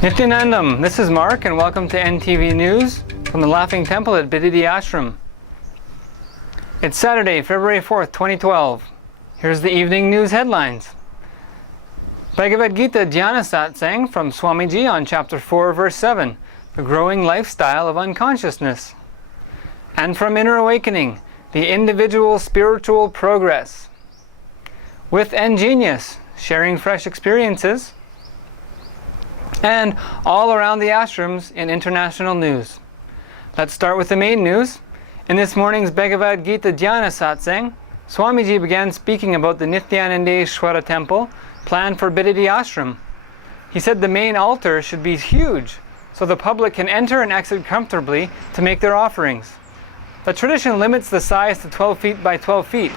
Nithyanandam, this is Mark and welcome to eNNews from the Laughing Temple at Tthe Ashram. It's Saturday, February 4th, 2012. Here's the evening news headlines. Bhagavad Gita Dhyana Satsang from Swamiji on chapter 4, verse 7, the growing lifestyle of unconsciousness. And from Inner Awakening, the individual spiritual progress. With eNGenius, sharing fresh experiences. And all around the ashrams in international news. Let's start with the main news. In this morning's Bhagavad Gita Dhyana Satsang, Swamiji began speaking about the Nithyananda temple planned for Tthe Ashram. He said the main altar should be huge, so the public can enter and exit comfortably to make their offerings. The tradition limits the size to 12 feet by 12 feet,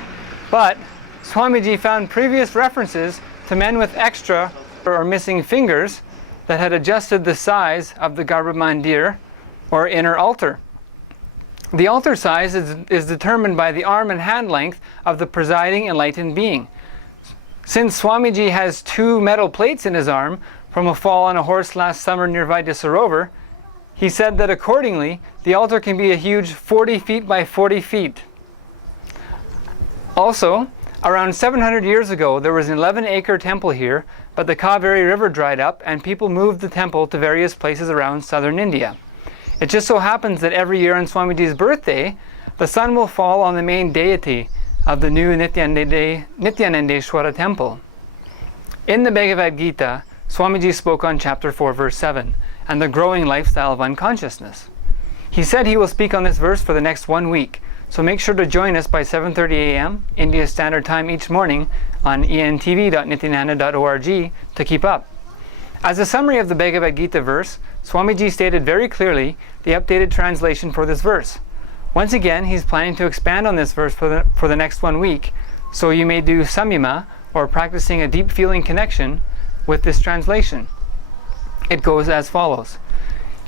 but Swamiji found previous references to men with extra or missing fingers that had adjusted the size of the Garbha Mandir, or inner altar. The altar size is determined by the arm and hand length of the presiding enlightened being. Since Swamiji has 2 metal plates in his arm from a fall on a horse last summer near Vaidya, he said that accordingly, the altar can be a huge 40 feet by 40 feet. Also, around 700 years ago, there was an 11-acre temple here, but the Kaveri River dried up and people moved the temple to various places around southern India. It just so happens that every year on Swamiji's birthday, the sun will fall on the main deity of the new Nithyanandeshwara temple. In the Bhagavad Gita, Swamiji spoke on chapter 4, verse 7, and the growing lifestyle of unconsciousness. He said he will speak on this verse for the next 1 week, so make sure to join us by 7:30 a.m. India Standard Time each morning on entv.nithyananda.org to keep up. As a summary of the Bhagavad Gita verse, Swamiji stated very clearly the updated translation for this verse. Once again, he's planning to expand on this verse for the next 1 week, so you may do samyama, or practicing a deep feeling connection, with this translation. It goes as follows.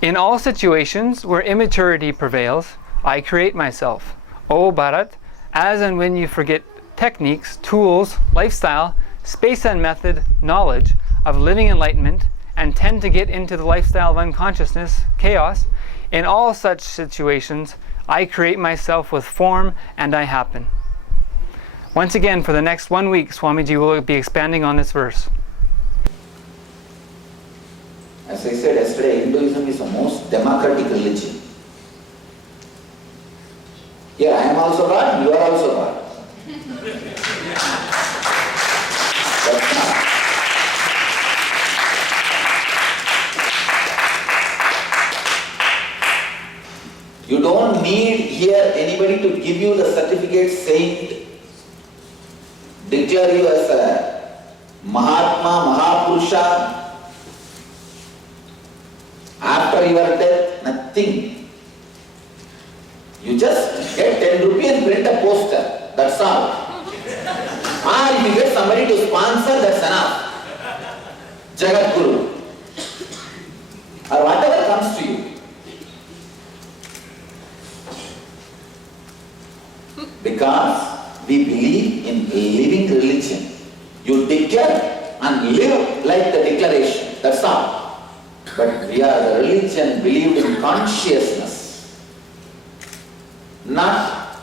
In all situations where immaturity prevails, I create myself. O Bharat, as and when you forget techniques, tools, lifestyle, space and method, knowledge of living enlightenment, and tend to get into the lifestyle of unconsciousness, chaos, in all such situations, I create myself with form and I happen. Once again, for the next 1 week, Swamiji will be expanding on this verse. As I said yesterday, Hinduism is the most democratic religion. Here I am also God, you are also God. That's not. You don't need here anybody to give you the certificate saying, declare you as a Mahatma, Mahapurusha. After your death, nothing. You just get 10 rupees and print a poster. That's all. Or if you get somebody to sponsor, that's enough. Jagat Guru. Or whatever comes to you. Because we believe in living religion. You declare and live like the declaration. That's all. But we are the religion believed in consciousness. Not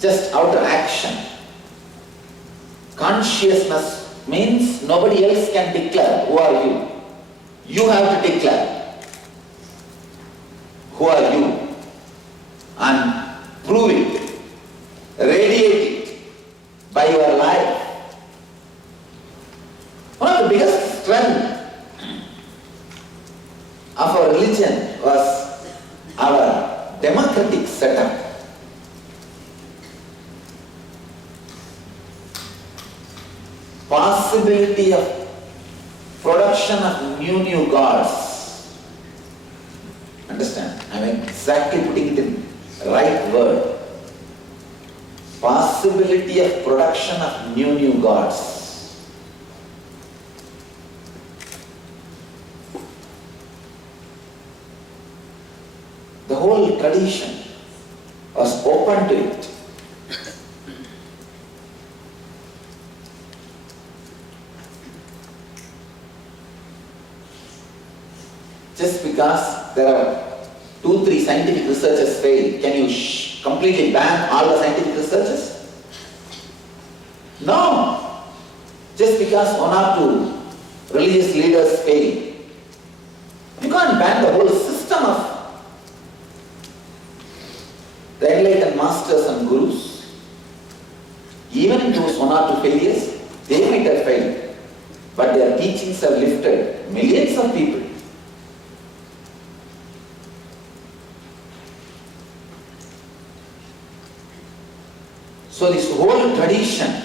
just outer action. Consciousness means nobody else can declare. Who are you? You have to declare. Who are you? And prove it. Radiate it by your life. One of the biggest strengths of our religion was our democratic setup. Possibility of production of new gods. Understand? I am exactly putting it in the right word. Possibility of production of new gods. The whole tradition was open to it. just because there are 2-3 scientific researchers fail, can you completely ban all the scientific researchers? No. Just because 1 or 2 religious leaders fail, you can't ban the whole system of the enlightened masters and gurus. Even those 1 or 2 failures, they might have failed, but their teachings have lifted millions of people. So this whole tradition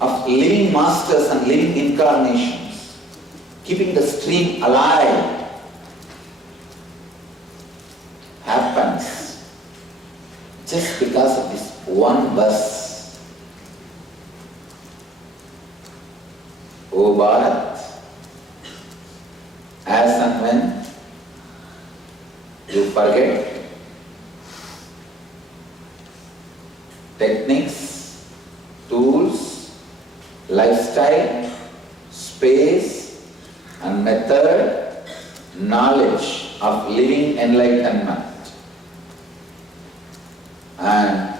of living masters and living incarnations, keeping the stream alive, happens just because of this one verse. O Bharat, as and when you forget techniques, tools, lifestyle, space and method, knowledge of living enlightenment, and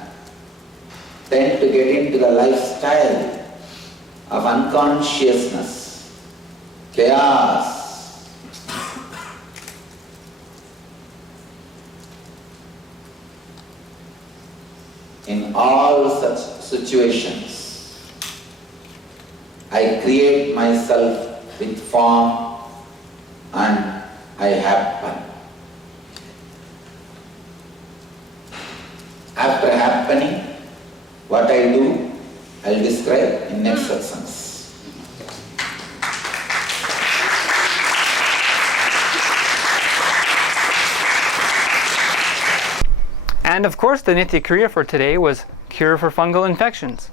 tend to get into the lifestyle of unconsciousness, chaos, in all such situations, I create myself with form and I happen. After happening, what I do, I'll describe in next satsangs. And of course, the Nitya Kriya for today was Cure for Fungal Infections.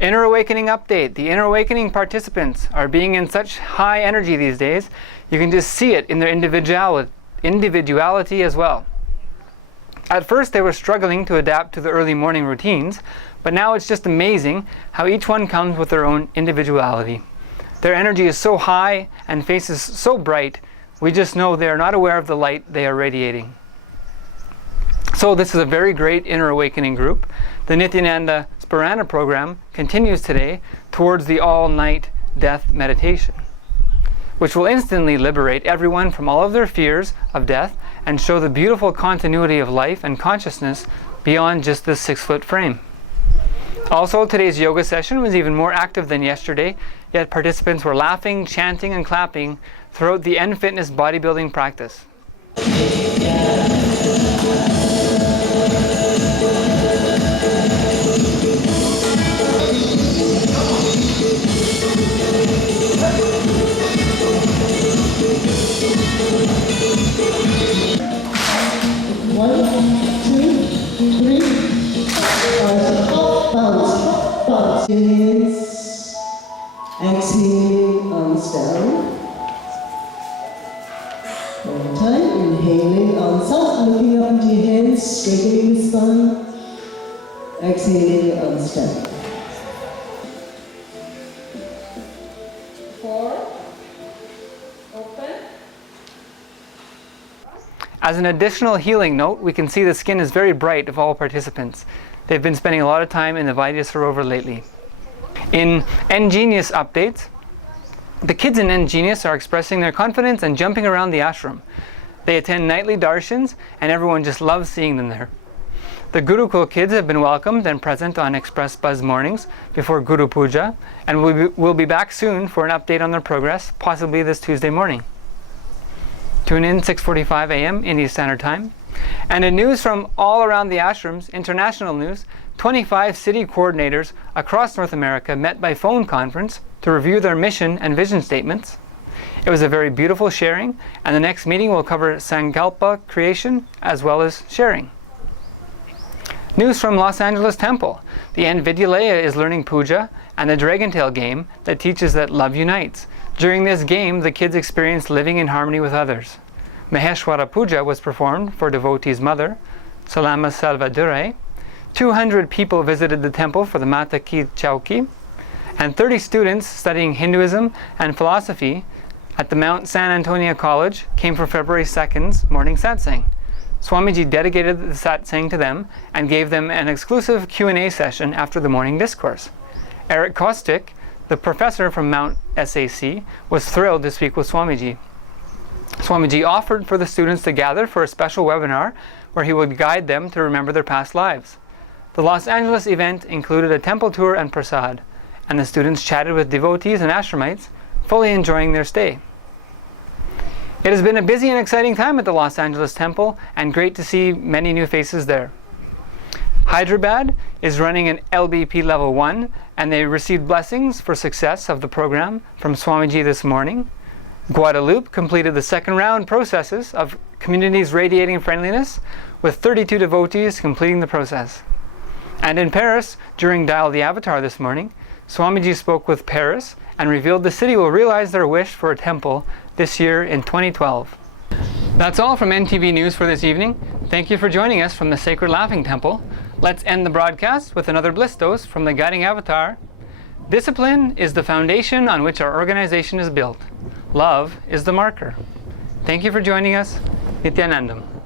Inner Awakening update. The Inner Awakening participants are being in such high energy these days, you can just see it in their individuality as well. At first they were struggling to adapt to the early morning routines, but now it's just amazing how each one comes with their own individuality. Their energy is so high and faces so bright, we just know they are not aware of the light they are radiating. So this is a very great Inner Awakening group. The Nithyananda Sparana program continues today towards the all-night death meditation, which will instantly liberate everyone from all of their fears of death and show the beautiful continuity of life and consciousness beyond just this 6-foot frame. Also, today's yoga session was even more active than yesterday, yet participants were laughing, chanting, and clapping throughout the eNFitness bodybuilding practice. Hands, exhaling, arms down. One more time, inhaling, arms up, looking up into your hands, straightening the spine. Exhaling, arms down. 4, open. As an additional healing note, we can see the skin is very bright of all participants. They've been spending a lot of time in the Vaidya Sarovar lately. In eNGenius updates, the kids in eNGenius are expressing their confidence and jumping around the ashram. They attend nightly darshans and everyone just loves seeing them there. The Gurukul kids have been welcomed and present on Express Buzz mornings before Guru Puja, and we'll be back soon for an update on their progress, possibly this Tuesday morning. Tune in 6:45 a.m. Indian Standard Time. And in news from all around the ashrams, international news, 25 city coordinators across North America met by phone conference to review their mission and vision statements. It was a very beautiful sharing, and the next meeting will cover Sankalpa creation as well as sharing. News from Los Angeles Temple. The Vidyalaya is learning puja and the Dragon Tail game that teaches that love unites. During this game, the kids experience living in harmony with others. Maheshwara Puja was performed for devotee's mother, Salama Salvadure. 200 people visited the temple for the Mata Ki Chauki, and 30 students studying Hinduism and philosophy at the Mount San Antonio College came for February 2nd's morning satsang. Swamiji dedicated the satsang to them and gave them an exclusive Q&A session after the morning discourse. Eric Kostick, the professor from Mount SAC, was thrilled to speak with Swamiji. Swamiji offered for the students to gather for a special webinar where he would guide them to remember their past lives. The Los Angeles event included a temple tour and prasad, and the students chatted with devotees and ashramites, fully enjoying their stay. It has been a busy and exciting time at the Los Angeles temple, and great to see many new faces there. Hyderabad is running an LBP Level 1, and they received blessings for success of the program from Swamiji this morning. Guadalupe completed the second round processes of Communities Radiating Friendliness, with 32 devotees completing the process. And in Paris, during Dial the Avatar this morning, Swamiji spoke with Paris and revealed the city will realize their wish for a temple this year in 2012. That's all from NTV News for this evening. Thank you for joining us from the Sacred Laughing Temple. Let's end the broadcast with another bliss dose from the Guiding Avatar. Discipline is the foundation on which our organization is built. Love is the marker. Thank you for joining us. Nithyanandam.